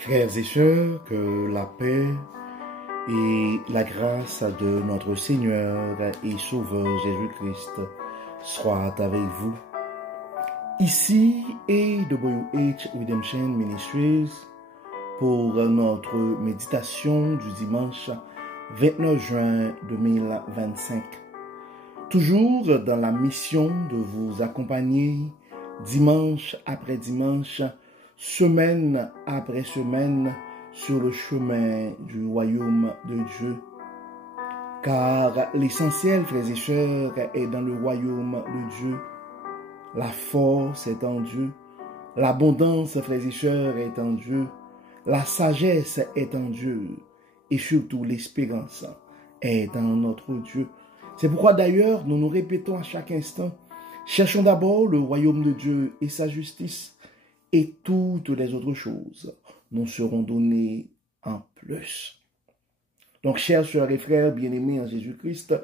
Frères et sœurs, que la paix et la grâce de notre Seigneur et Sauveur Jésus-Christ soient avec vous. Ici AWH Redemption Ministries pour notre méditation du dimanche 29 juin 2025. Toujours dans la mission de vous accompagner dimanche après dimanche, semaine après semaine, sur le chemin du royaume de Dieu. Car l'essentiel, frères et sœurs, est dans le royaume de Dieu. La force est en Dieu. L'abondance, frères et sœurs, est en Dieu. La sagesse est en Dieu. Et surtout, l'espérance est en notre Dieu. C'est pourquoi d'ailleurs, nous nous répétons à chaque instant, cherchons d'abord le royaume de Dieu et sa justice, et toutes les autres choses nous seront données en plus. Donc, chers sœurs et frères bien-aimés en Jésus-Christ,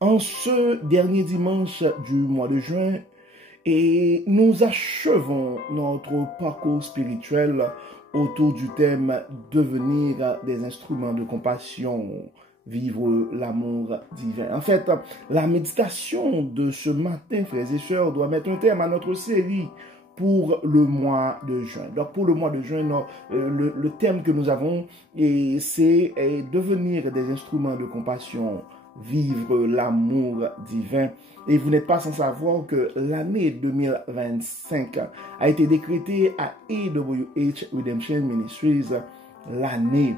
en ce dernier dimanche du mois de juin, et nous achevons notre parcours spirituel autour du thème « Devenir des instruments de compassion ». Vivre l'amour divin. En fait, la méditation de ce matin, frères et sœurs, doit mettre un terme à notre série pour le mois de juin. Donc, pour le mois de juin, le thème que nous avons, c'est devenir des instruments de compassion, vivre l'amour divin. Et vous n'êtes pas sans savoir que l'année 2025 a été décrétée à AWH Redemption Ministries, l'année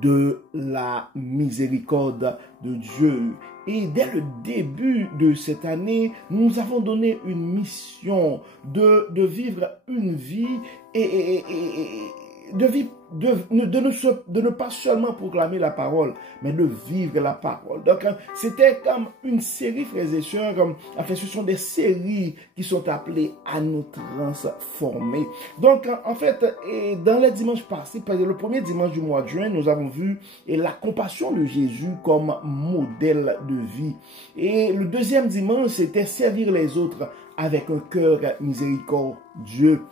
de la miséricorde de Dieu. Et dès le début de cette année, nous avons donné une mission de vivre une vie de ne pas seulement proclamer la parole, mais de vivre la parole. Donc, c'était comme une série, frères et sœurs, ce sont des séries qui sont appelées à nous transformer. Donc, en fait, dans les dimanches passés, le premier dimanche du mois de juin, nous avons vu la compassion de Jésus comme modèle de vie. Et le deuxième dimanche, c'était servir les autres avec un cœur miséricordieux.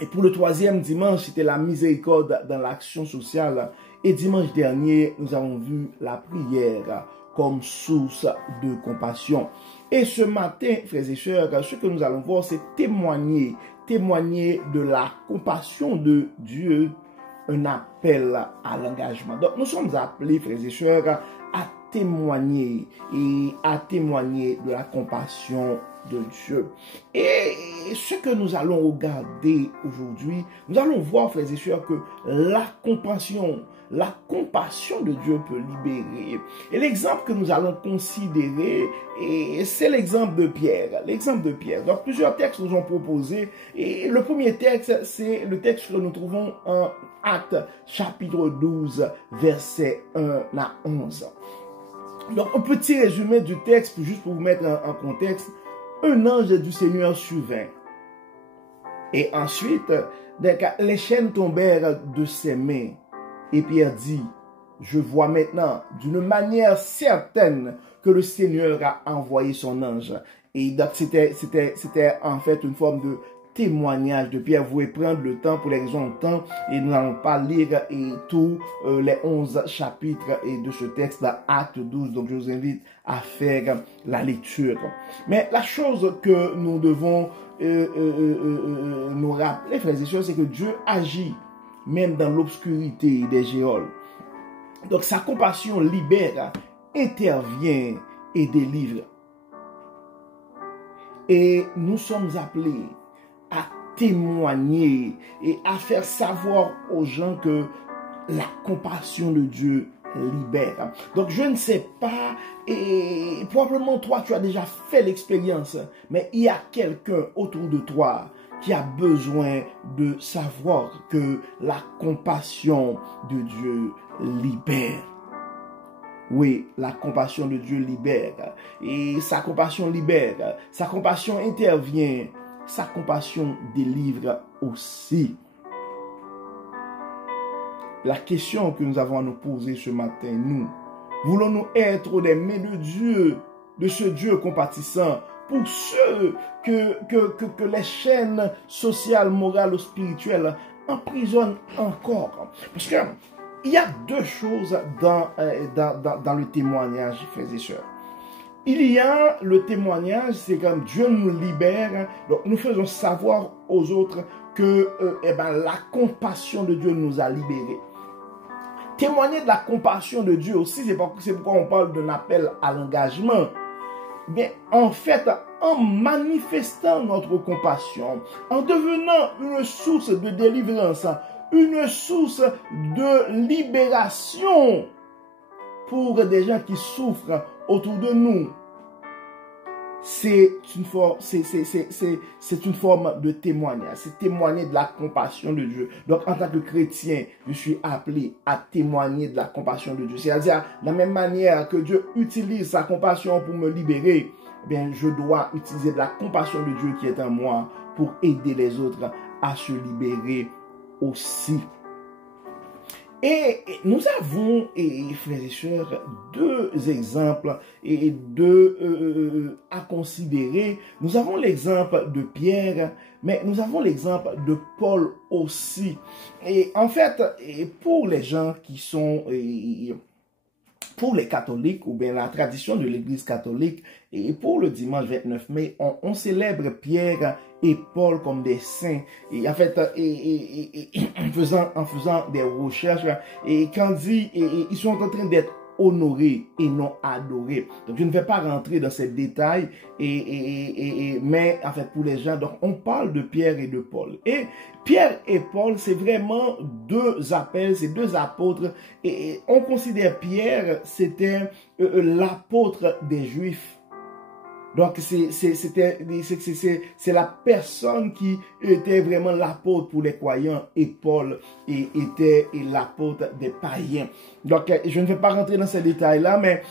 Et pour le troisième dimanche, c'était la miséricorde dans l'action sociale. Et dimanche dernier, nous avons vu la prière comme source de compassion. Et ce matin, frères et sœurs, ce que nous allons voir, c'est témoigner de la compassion de Dieu, un appel à l'engagement. Donc, nous sommes appelés, frères et sœurs, à témoigner de la compassion de Dieu. Et ce que nous allons regarder aujourd'hui, nous allons voir, frères et sœurs, que la compassion de Dieu peut libérer. Et l'exemple que nous allons considérer, c'est l'exemple de Pierre. L'exemple de Pierre. Donc, plusieurs textes nous ont proposé. Et le premier texte, c'est le texte que nous trouvons en Actes, chapitre 12, versets 1 à 11. Donc, un petit résumé du texte, juste pour vous mettre en contexte. Un ange du Seigneur survint. Et ensuite, les chaînes tombèrent de ses mains. Et Pierre dit, je vois maintenant d'une manière certaine que le Seigneur a envoyé son ange. Et donc, c'était en fait une forme de témoignage de Pierre. Vous pouvez prendre le temps pour les raisons de temps et nous n'allons pas lire tous les 11 chapitres de ce texte d'Acte 12. Donc, je vous invite à faire la lecture. Mais la chose que nous devons nous rappeler, frères et sœurs, c'est que Dieu agit même dans l'obscurité des géoles. Donc, sa compassion libère, intervient et délivre. Et nous sommes appelés à témoigner et à faire savoir aux gens que la compassion de Dieu libère. Donc je ne sais pas, et probablement toi tu as déjà fait l'expérience, mais il y a quelqu'un autour de toi qui a besoin de savoir que la compassion de Dieu libère. Oui, la compassion de Dieu libère. Et sa compassion libère. Sa compassion intervient. Sa compassion délivre aussi. La question que nous avons à nous poser ce matin, nous, voulons-nous être des mains de Dieu, de ce Dieu compatissant, pour ceux que les chaînes sociales, morales ou spirituelles emprisonne encore. Parce que il y a deux choses dans le témoignage, frères et sœurs. Il y a le témoignage, c'est comme Dieu nous libère, donc nous faisons savoir aux autres que la compassion de Dieu nous a libérés. Témoigner de la compassion de Dieu aussi, c'est pourquoi on parle d'un appel à l'engagement. Mais en fait, en manifestant notre compassion, en devenant une source de délivrance, une source de libération pour des gens qui souffrent autour de nous, c'est une forme de témoignage. C'est témoigner de la compassion de Dieu. Donc, en tant que chrétien, je suis appelé à témoigner de la compassion de Dieu. C'est-à-dire, de la même manière que Dieu utilise sa compassion pour me libérer, bien, je dois utiliser de la compassion de Dieu qui est en moi pour aider les autres à se libérer aussi. Et nous avons, frères et sœurs, deux exemples à considérer. Nous avons l'exemple de Pierre, mais nous avons l'exemple de Paul aussi. Et en fait, pour les gens qui sont... pour les catholiques, ou bien la tradition de l'église catholique, et pour le dimanche 29 mai, on célèbre Pierre et Paul comme des saints. Et en fait, en faisant des recherches, et quand dit, ils sont en train d'être honorés et non adorés. Donc, je ne vais pas rentrer dans ces détails, mais en fait, pour les gens, donc, on parle de Pierre et de Paul. Et Pierre et Paul, c'est vraiment deux appels, c'est deux apôtres. Et on considère Pierre, c'était l'apôtre des Juifs. Donc, c'est la personne qui était vraiment l'apôtre pour les croyants, et Paul était l'apôtre des païens. Donc, je ne vais pas rentrer dans ces détails-là, mais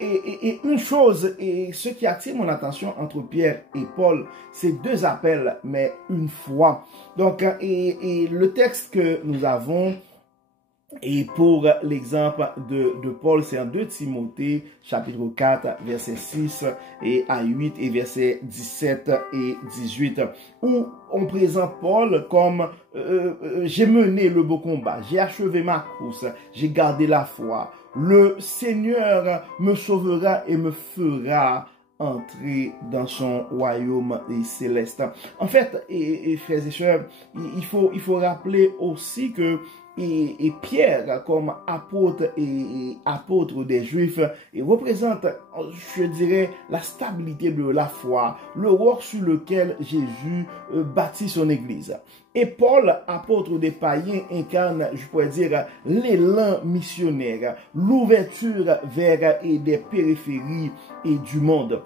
une chose, et ce qui attire mon attention entre Pierre et Paul, c'est deux appels, mais une foi. Donc, et le texte que nous avons, et pour l'exemple de Paul, c'est en 2 Timothée, chapitre 4, verset 6 et à 8 et verset 17 et 18, où on présente Paul comme j'ai mené le beau combat, j'ai achevé ma course, j'ai gardé la foi, le Seigneur me sauvera et me fera entrer dans son royaume céleste. En fait, frères et sœurs, il faut rappeler aussi que et Pierre, comme apôtre des Juifs, représente, je dirais, la stabilité de la foi, le roc sur lequel Jésus bâtit son Église. Et Paul, apôtre des païens, incarne, je pourrais dire, l'élan missionnaire, l'ouverture vers des périphéries et du monde.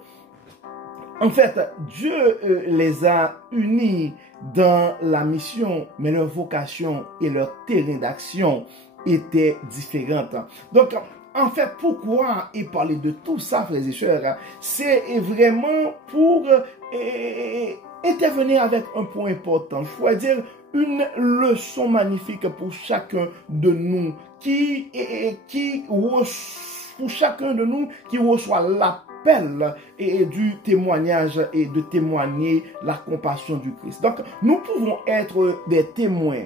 En fait, Dieu les a unis dans la mission, mais leur vocation et leur terrain d'action étaient différentes. Donc, en fait, pourquoi parler de tout ça, frères et sœurs? C'est vraiment pour intervenir avec un point important. Je pourrais dire une leçon magnifique pour chacun de nous pour chacun de nous qui reçoit l'appel et du témoignage et de témoigner la compassion du Christ. Donc, nous pouvons être des témoins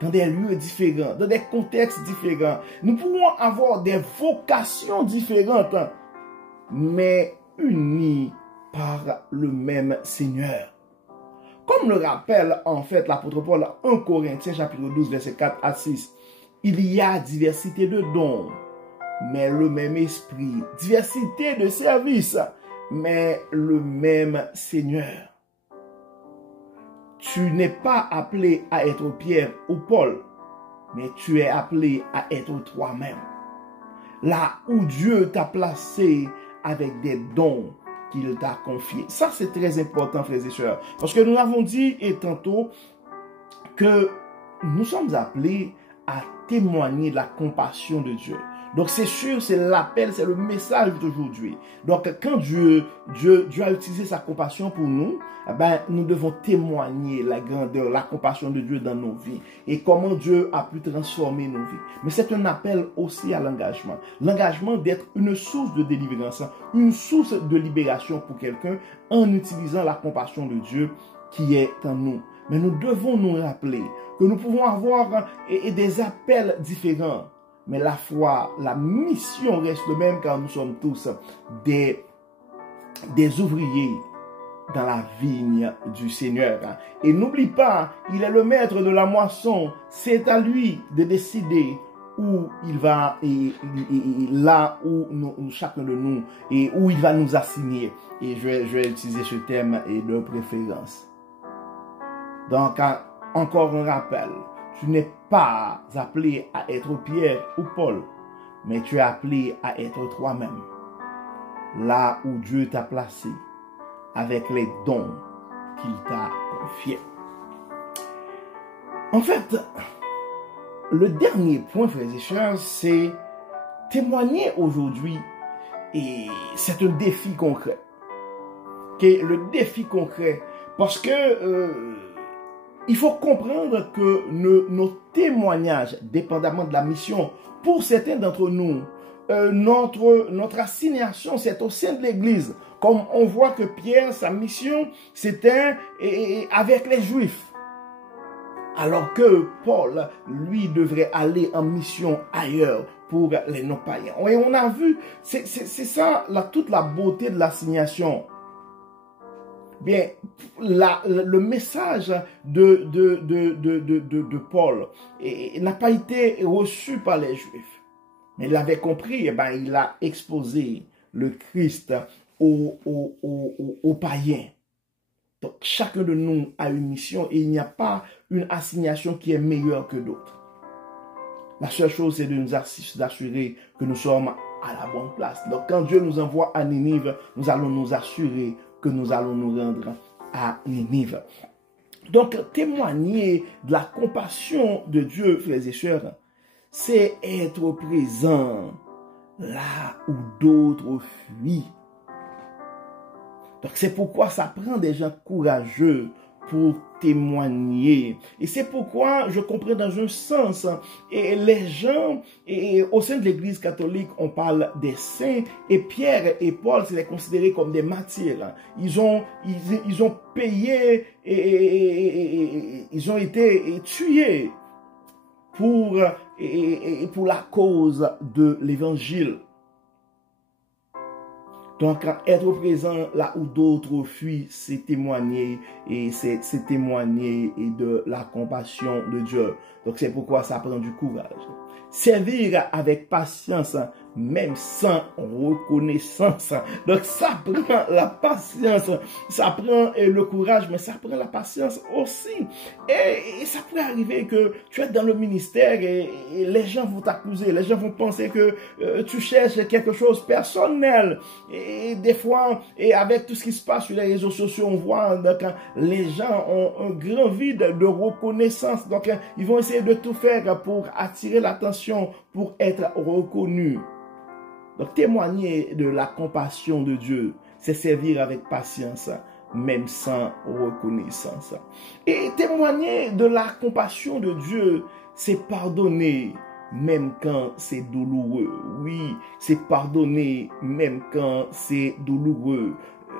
dans des lieux différents, dans des contextes différents. Nous pouvons avoir des vocations différentes, mais unis par le même Seigneur. Comme le rappelle en fait l'apôtre Paul, 1 Corinthiens chapitre 12, verset 4 à 6, il y a diversité de dons, mais le même esprit, diversité de services, mais le même Seigneur. Tu n'es pas appelé à être Pierre ou Paul, mais tu es appelé à être toi-même. Là où Dieu t'a placé avec des dons qu'il t'a confiés. Ça, c'est très important, frères et sœurs. Parce que nous avons dit tantôt que nous sommes appelés à témoigner de la compassion de Dieu. Donc c'est sûr, c'est l'appel, c'est le message d'aujourd'hui. Donc quand Dieu a utilisé sa compassion pour nous, nous devons témoigner la grandeur, la compassion de Dieu dans nos vies et comment Dieu a pu transformer nos vies. Mais c'est un appel aussi à l'engagement. L'engagement d'être une source de délivrance, une source de libération pour quelqu'un en utilisant la compassion de Dieu qui est en nous. Mais nous devons nous rappeler que nous pouvons avoir des appels différents. Mais la foi, la mission reste le même car nous sommes tous des ouvriers dans la vigne du Seigneur. Et n'oublie pas, il est le maître de la moisson. C'est à lui de décider où il va, et là où chacun de nous, et où il va nous assigner. Et je vais utiliser ce thème et de préférence. Donc, encore un rappel. Tu n'es pas appelé à être Pierre ou Paul, mais tu es appelé à être toi-même. Là où Dieu t'a placé, avec les dons qu'il t'a confiés. En fait, le dernier point, frères et sœurs, c'est témoigner aujourd'hui, et c'est un défi concret. Le défi concret, parce que il faut comprendre que nos témoignages, dépendamment de la mission, pour certains d'entre nous, notre assignation, c'est au sein de l'Église. Comme on voit que Pierre, sa mission, c'était avec les Juifs. Alors que Paul, lui, devrait aller en mission ailleurs pour les non-païens. Et on a vu, c'est ça toute la beauté de l'assignation. Bien, le message de Paul n'a pas été reçu par les Juifs. Mais il l'avait compris, et il a exposé le Christ aux païens. Donc, chacun de nous a une mission et il n'y a pas une assignation qui est meilleure que d'autres. La seule chose, c'est de nous assurer que nous sommes à la bonne place. Donc, quand Dieu nous envoie à Ninive, nous allons nous assurer que nous allons nous rendre à Ninive. Donc, témoigner de la compassion de Dieu, frères et sœurs, c'est être présent là où d'autres fuient. Donc, c'est pourquoi ça prend des gens courageux pour témoigner. Et c'est pourquoi je comprends dans un sens, et les gens, et au sein de l'Église catholique, on parle des saints, et Pierre et Paul, c'est les considérés comme des martyrs. Ils ont payé, et ils ont été tués pour la cause de l'Évangile. Donc, être présent là où d'autres fuient, c'est témoigner, et c'est témoigner de la compassion de Dieu. Donc, c'est pourquoi ça prend du courage. Servir avec patience, même sans reconnaissance. Donc, ça prend la patience, ça prend le courage, mais ça prend la patience aussi. Et ça peut arriver que tu es dans le ministère et les gens vont t'accuser, les gens vont penser que tu cherches quelque chose de personnel. Et des fois, et avec tout ce qui se passe sur les réseaux sociaux, on voit que les gens ont un grand vide de reconnaissance. Donc, ils vont essayer de tout faire pour attirer l'attention, pour être reconnus. Donc, témoigner de la compassion de Dieu, c'est servir avec patience, même sans reconnaissance. Et témoigner de la compassion de Dieu, c'est pardonner, même quand c'est douloureux. Oui, c'est pardonner, même quand c'est douloureux.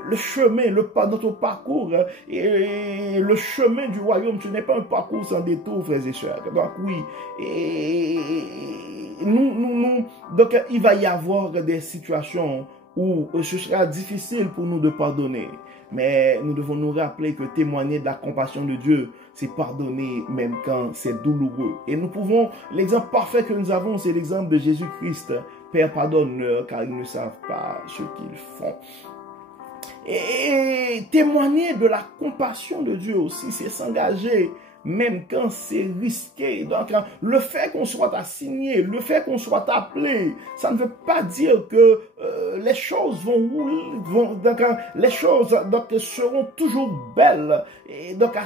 Le chemin, notre parcours, et le chemin du royaume, ce n'est pas un parcours sans détour, frères et sœurs. Donc oui, donc il va y avoir des situations où ce sera difficile pour nous de pardonner. Mais nous devons nous rappeler que témoigner de la compassion de Dieu, c'est pardonner même quand c'est douloureux. Et nous pouvons, l'exemple parfait que nous avons, c'est l'exemple de Jésus-Christ. Père, pardonne-leur car ils ne savent pas ce qu'ils font. Et témoigner de la compassion de Dieu aussi, c'est s'engager même quand c'est risqué. Donc, le fait qu'on soit assigné, le fait qu'on soit appelé, ça ne veut pas dire que les choses les choses seront toujours belles. Et donc, dans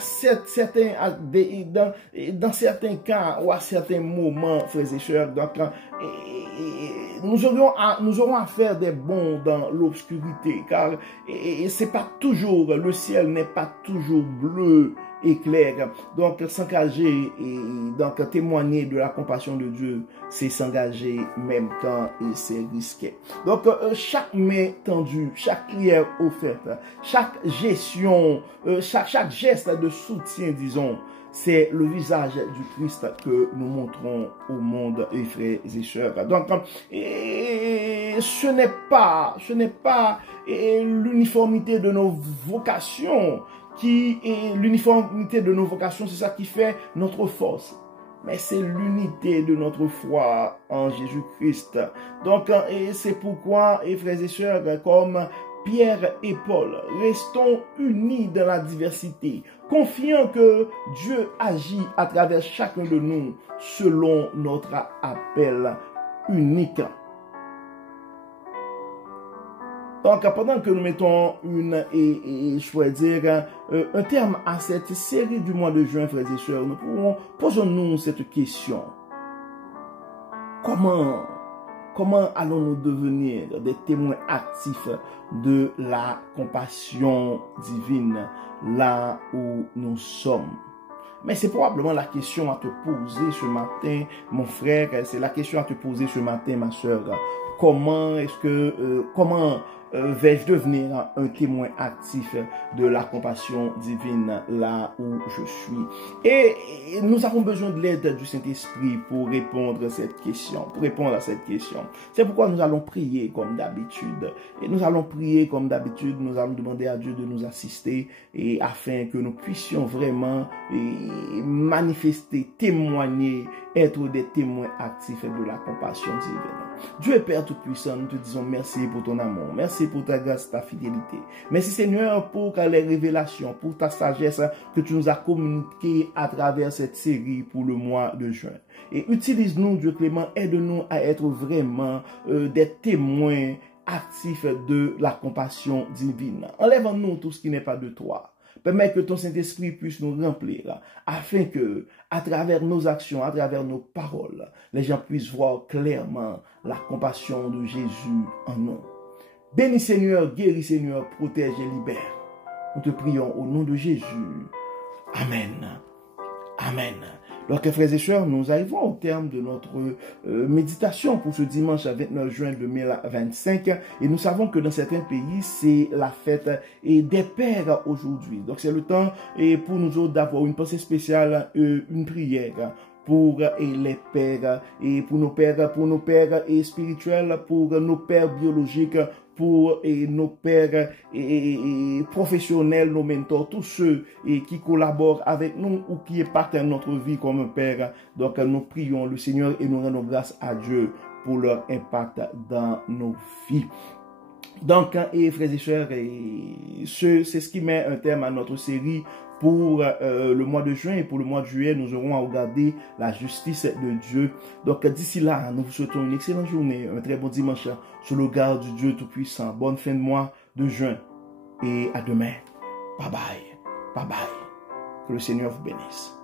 certains cas ou à certains moments, frères et sœurs, donc, nous aurons à faire des bonds dans l'obscurité, car c'est pas toujours, le ciel n'est pas toujours bleu clair. Donc, s'engager et donc témoigner de la compassion de Dieu, c'est s'engager même quand c'est risqué. Donc, chaque main tendue, chaque prière offerte, chaque gestion, chaque geste de soutien, disons, c'est le visage du Christ que nous montrons au monde, et frères et sœurs. Donc, ce n'est pas l'uniformité de nos vocations c'est ça qui fait notre force. Mais c'est l'unité de notre foi en Jésus-Christ. Donc, et c'est pourquoi, frères et sœurs, comme Pierre et Paul, restons unis dans la diversité, confiants que Dieu agit à travers chacun de nous selon notre appel unique. Donc, pendant que nous mettons je pourrais dire, un terme à cette série du mois de juin, frères et sœurs, posons-nous cette question. Comment allons-nous devenir des témoins actifs de la compassion divine là où nous sommes? Mais c'est probablement la question à te poser ce matin, mon frère, c'est la question à te poser ce matin, ma sœur. Comment vais-je devenir un témoin actif de la compassion divine là où je suis? Et nous avons besoin de l'aide du Saint-Esprit pour répondre à cette question. C'est pourquoi nous allons prier comme d'habitude. Et nous allons prier comme d'habitude. Nous allons demander à Dieu de nous assister et afin que nous puissions vraiment manifester, témoigner, être des témoins actifs de la compassion divine. Dieu Père Tout-Puissant, nous te disons merci pour ton amour. Merci pour ta grâce, ta fidélité. Merci Seigneur pour les révélations, pour ta sagesse que tu nous as communiquées à travers cette série pour le mois de juin. Et utilise-nous, Dieu clément, aide-nous à être vraiment des témoins actifs de la compassion divine. Enlève-nous tout ce qui n'est pas de toi. Permets que ton Saint-Esprit puisse nous remplir, afin que, à travers nos actions, à travers nos paroles, les gens puissent voir clairement la compassion de Jésus en nous. Bénis Seigneur, guéris Seigneur, protège et libère. Nous te prions au nom de Jésus. Amen. Amen. Donc, frères et sœurs, nous arrivons au terme de notre méditation pour ce dimanche 29 juin 2025. Et nous savons que dans certains pays, c'est la fête des pères aujourd'hui. Donc, c'est le temps pour nous autres d'avoir une pensée spéciale, une prière pour les pères et pour nos pères et spirituels, pour nos pères biologiques, pour nos pères et professionnels, nos mentors, tous ceux qui collaborent avec nous ou qui est partenaire de notre vie comme un père. Donc nous prions le Seigneur et nous rendons grâce à Dieu pour leur impact dans nos vies. Donc, frères et sœurs, c'est ce qui met un terme à notre série pour le mois de juin. Et pour le mois de juillet, nous aurons à regarder la justice de Dieu. Donc, d'ici là, nous vous souhaitons une excellente journée, un très bon dimanche sous le regard du Dieu Tout-Puissant. Bonne fin de mois de juin et à demain. Bye bye. Bye bye. Que le Seigneur vous bénisse.